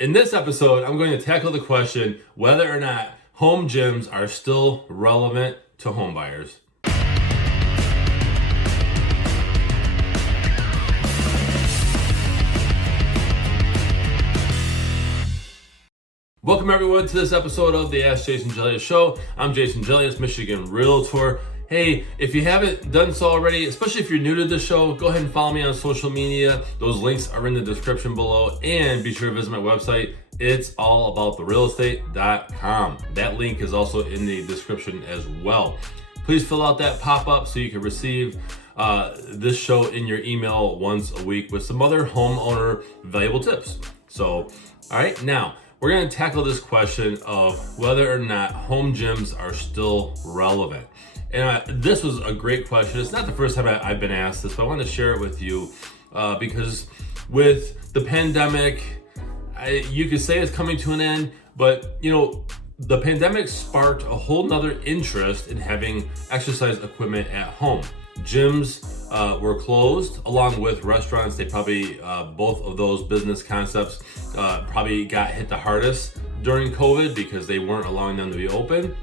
In this episode, I'm going to tackle the question whether or not home gyms are still relevant to home buyers. Welcome everyone to this episode of the Ask Jason Gelios Show. I'm Jason Gelios, Michigan Realtor. Hey, if you haven't done so already, especially if you're new to the show, go ahead and follow me on social media. Those links are in the description below, and be sure to visit my website. It's all about therealestate.com. That link is also in the description as well. Please fill out that pop-up so you can receive this show in your email once a week with some other homeowner valuable tips. So, all right, now we're going to tackle this question of whether or not home gyms are still relevant. And this was a great question. It's not the first time I've been asked this, but I want to share it with you because with the pandemic, you could say it's coming to an end, but the pandemic sparked a whole nother interest in having exercise equipment at home. Gyms were closed along with restaurants. They probably, both of those business concepts probably got hit the hardest during COVID because they weren't allowing them to be open.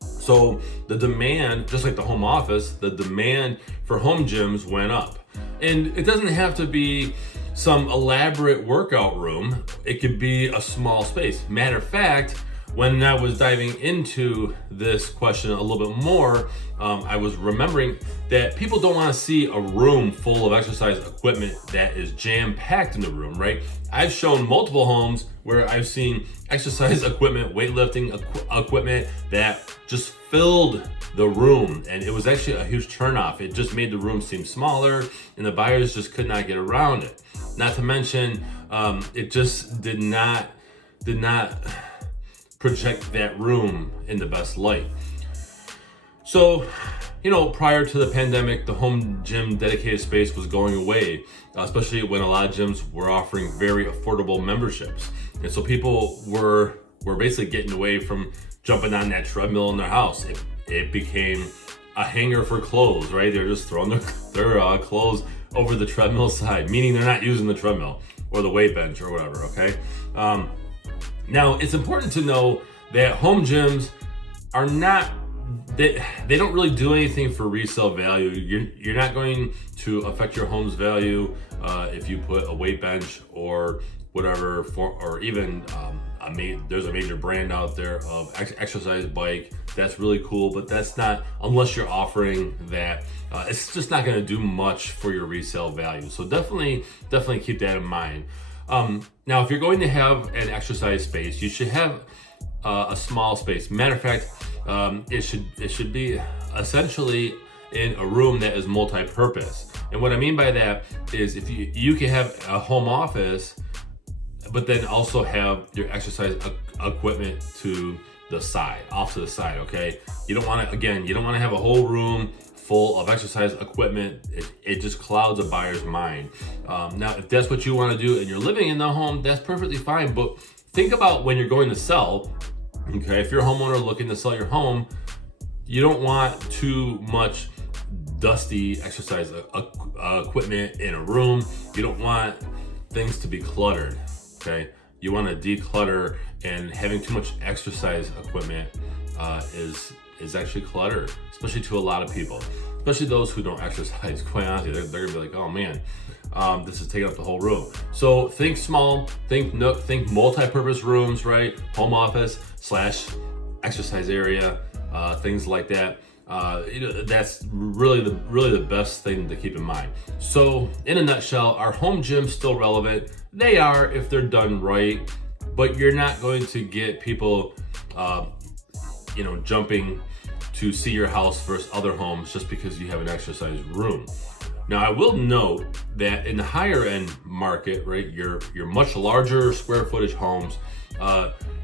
So the demand, just like the home office, the demand for home gyms went up. And it doesn't have to be some elaborate workout room. It could be a small space. Matter of fact, when I was diving into this question a little bit more, I was remembering that people don't want to see a room full of exercise equipment that is jam-packed in the room, right? I've shown multiple homes where I've seen exercise equipment, weightlifting equipment that just filled the room, and it was actually a huge turnoff. It just made the room seem smaller, and the buyers just could not get around it. Not to mention, it just did not project that room in the best light. So, prior to the pandemic, the home gym dedicated space was going away, especially when a lot of gyms were offering very affordable memberships. And so people were basically getting away from jumping on that treadmill in their house. It became a hanger for clothes, right? They're just throwing their clothes over the treadmill side, meaning they're not using the treadmill or the weight bench or whatever, okay? Now, it's important to know that home gyms are not, they don't really do anything for resale value. You're not going to affect your home's value if you put a weight bench or whatever, or even there's a major brand out there of exercise bike. That's really cool, but that's not, unless you're offering that, it's just not going to do much for your resale value. So definitely keep that in mind. Now, if you're going to have an exercise space, you should have a small space. Matter of fact, it should be essentially in a room that is multi-purpose. And what I mean by that is if you can have a home office, but then also have your exercise equipment to the side, off to the side, okay? You don't want to have a whole room full of exercise equipment. It just clouds a buyer's mind. Now, if that's what you want to do and you're living in the home, that's perfectly fine. But think about when you're going to sell, okay? If you're a homeowner looking to sell your home, you don't want too much dusty exercise equipment in a room. You don't want things to be cluttered, okay? You want to declutter, and having too much exercise equipment is actually clutter, especially to a lot of people, especially those who don't exercise. Quite honestly, they're gonna be like, oh man, this is taking up the whole room. So think small, think multi-purpose rooms, right? Home office / exercise area, things like that. That's really the best thing to keep in mind. So in a nutshell, are home gyms still relevant? They are if they're done right, but you're not going to get people jumping to see your house versus other homes just because you have an exercise room. Now, I will note that in the higher end market, right, your much larger square footage homes,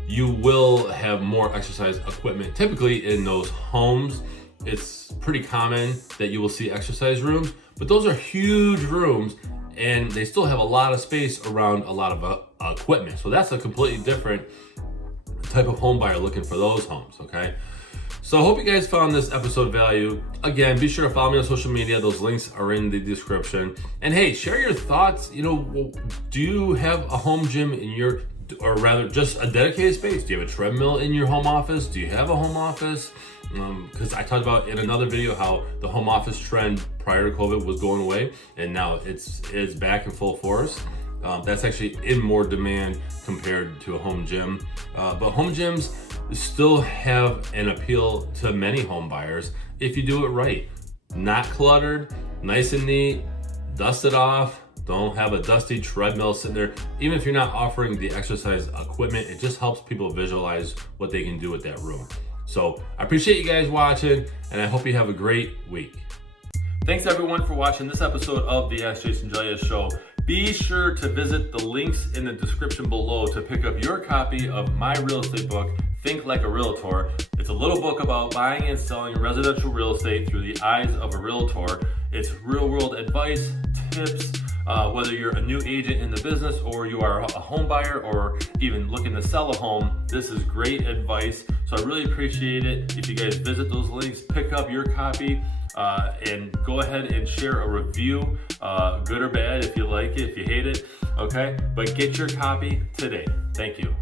you will have more exercise equipment. Typically in those homes, it's pretty common that you will see exercise rooms, but those are huge rooms and they still have a lot of space around a lot of equipment. So that's a completely different type of home buyer looking for those homes, okay? So I hope you guys found this episode value. Again, be sure to follow me on social media. Those links are in the description. And hey, share your thoughts. Do you have a home gym in your or rather just a dedicated space. Do you have a treadmill in your home office? Do you have a home office? Because I talked about in another video how the home office trend prior to COVID was going away, and now it's back in full force. That's actually in more demand compared to a home gym. But home gyms still have an appeal to many home buyers if you do it right. Not cluttered, nice and neat, dusted off. Don't have a dusty treadmill sitting there. Even if you're not offering the exercise equipment, it just helps people visualize what they can do with that room. So I appreciate you guys watching, and I hope you have a great week. Thanks everyone for watching this episode of the Ask Jason Gelios Show. Be sure to visit the links in the description below to pick up your copy of my real estate book, Think Like a Realtor. It's a little book about buying and selling residential real estate through the eyes of a realtor. It's real world advice, tips, whether you're a new agent in the business or you are a home buyer or even looking to sell a home. This is great advice. So I really appreciate it if you guys visit those links, pick up your copy, and go ahead and share a review, good or bad, if you like it, if you hate it, okay? But get your copy today. Thank you.